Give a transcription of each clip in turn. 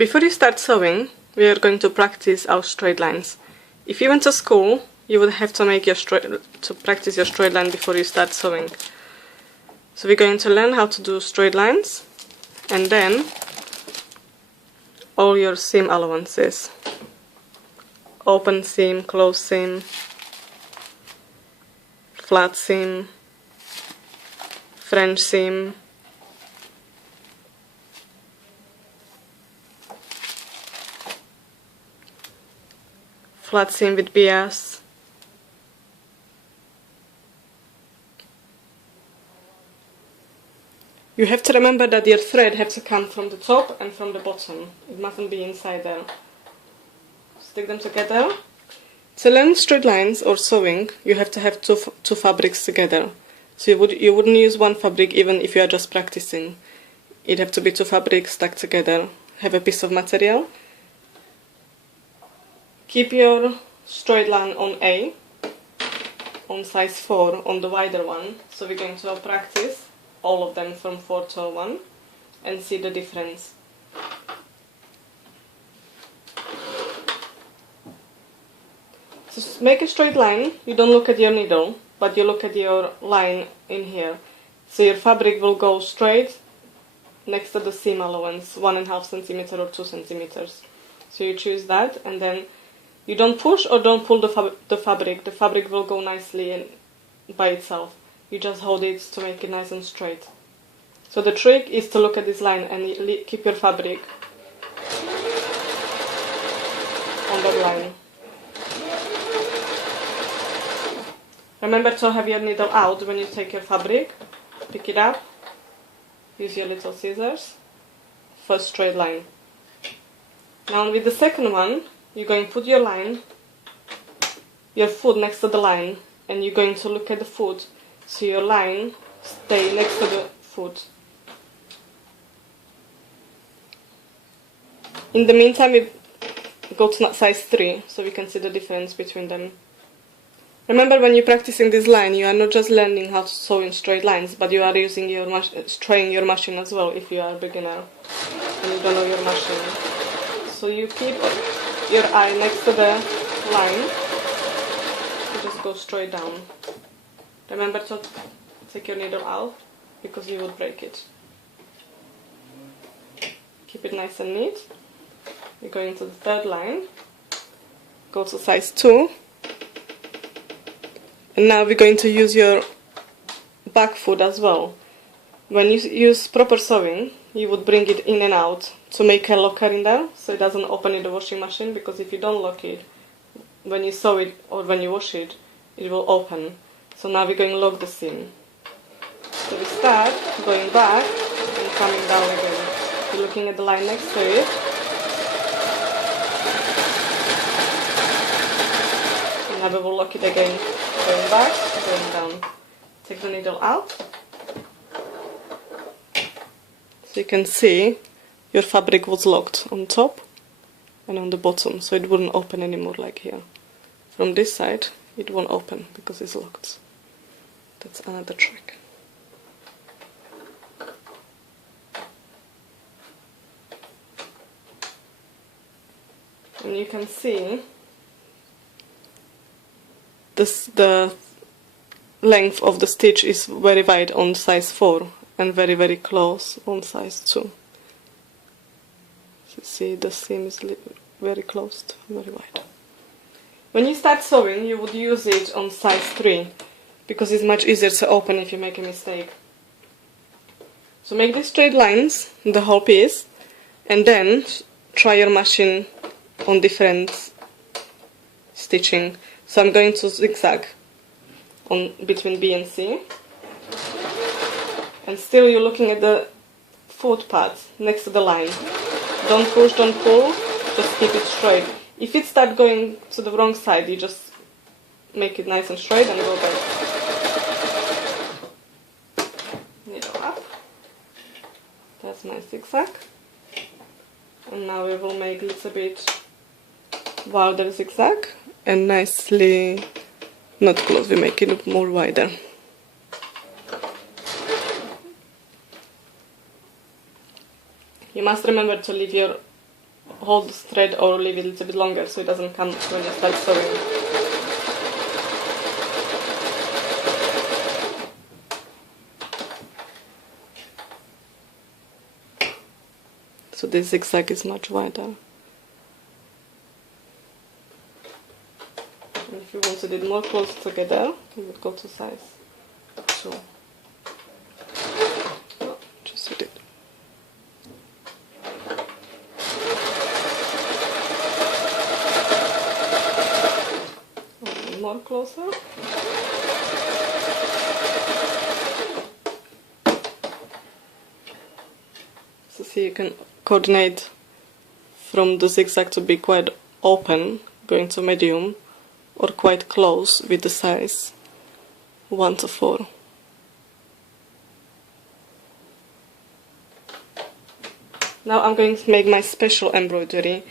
Before you start sewing, we are going to practice our straight lines. If you went to school, you would have to make practice your straight line before you start sewing. So we're going to learn how to do straight lines, and then all your seam allowances. Open seam, closed seam, flat seam, French seam, flat seam with bias, you have to remember that your thread has to come from the top and from the bottom. It mustn't be inside there. Stick them together. To learn straight lines or sewing, you have to have two fabrics together. So you wouldn't use one fabric even if you are just practicing. It'd have to be two fabrics stuck together. Have a piece of material. Keep your straight line on A, on size 4, on the wider one. So we're going to practice all of them from 4 to 1 and see the difference. So to make a straight line, you don't look at your needle, but you look at your line in here. So your fabric will go straight next to the seam allowance, 1.5 centimeters or 2 centimeters. So you choose that, and then you don't push or don't pull the fabric. The fabric will go nicely by itself. You just hold it to make it nice and straight. So the trick is to look at this line and keep your fabric on that line. Remember to have your needle out when you take your fabric. Pick it up. Use your little scissors. First straight line. Now with the second one, you're going to put your line, your foot next to the line, and you're going to look at the foot. So your line stay next to the foot. In the meantime, we go to size 3, so we can see the difference between them. Remember, when you're practicing this line, you are not just learning how to sew in straight lines, but you are using training your machine as well if you are a beginner and you don't know your machine. So you keep your eye next to the line, you just go straight down. Remember to take your needle out, because you will break it. Keep it nice and neat. You're going to the third line, go to size 2, and now we're going to use your back foot as well. When you use proper sewing, you would bring it in and out to make a locker in there, so it doesn't open in the washing machine, because if you don't lock it, when you sew it or when you wash it, it will open. So now we're going to lock the seam. So we start going back and coming down again. You're looking at the line next to it. And now we will lock it again. Going back, going down. Take the needle out. So you can see your fabric was locked on top and on the bottom, so it wouldn't open anymore like here. From this side, it won't open because it's locked. That's another trick. And you can see the length of the stitch is very wide on size 4 and very, very close on size 2. So see, the seam is very closed, very wide. When you start sewing, you would use it on size 3, because it's much easier to open if you make a mistake. So make these straight lines, the whole piece, and then try your machine on different stitching. So I'm going to zigzag on between B and C, and still you're looking at the foot pad next to the line. Don't push, don't pull, just keep it straight. If it starts going to the wrong side, you just make it nice and straight and go back. Needle up. That's my zigzag. And now we will make a little bit wider zigzag and nicely, not close, we make it more wider. You must remember to leave your hold the thread or leave it a little bit longer so it doesn't come when you start sewing. So this zigzag is much wider. And if you wanted it more close together, you would go to size 2. Oh, just hit it. More closer. So see, you can coordinate from the zigzag to be quite open, going to medium, or quite close with the size 1 to 4. Now I'm going to make my special embroidery,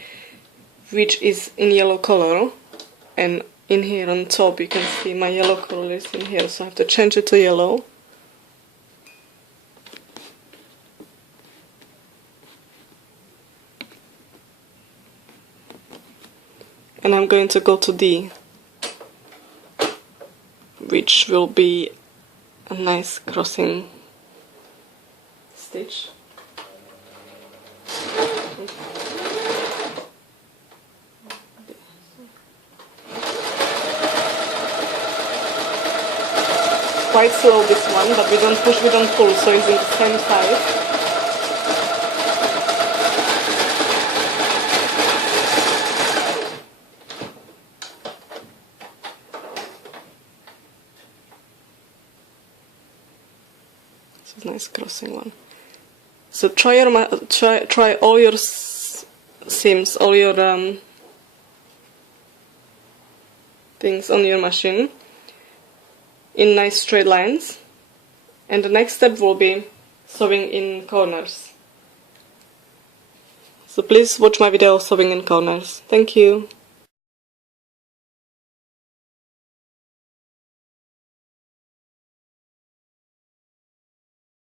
which is in yellow color, and in here on top you can see my yellow color is in here, so I have to change it to yellow. And I'm going to go to D, which will be a nice crossing stitch. Quite slow this one, but we don't push, we don't pull, so it's in the same size. This is a nice crossing one. So try all your seams, all your things on your machine in nice straight lines, and the next step will be sewing in corners. So please watch my video sewing in corners. Thank you.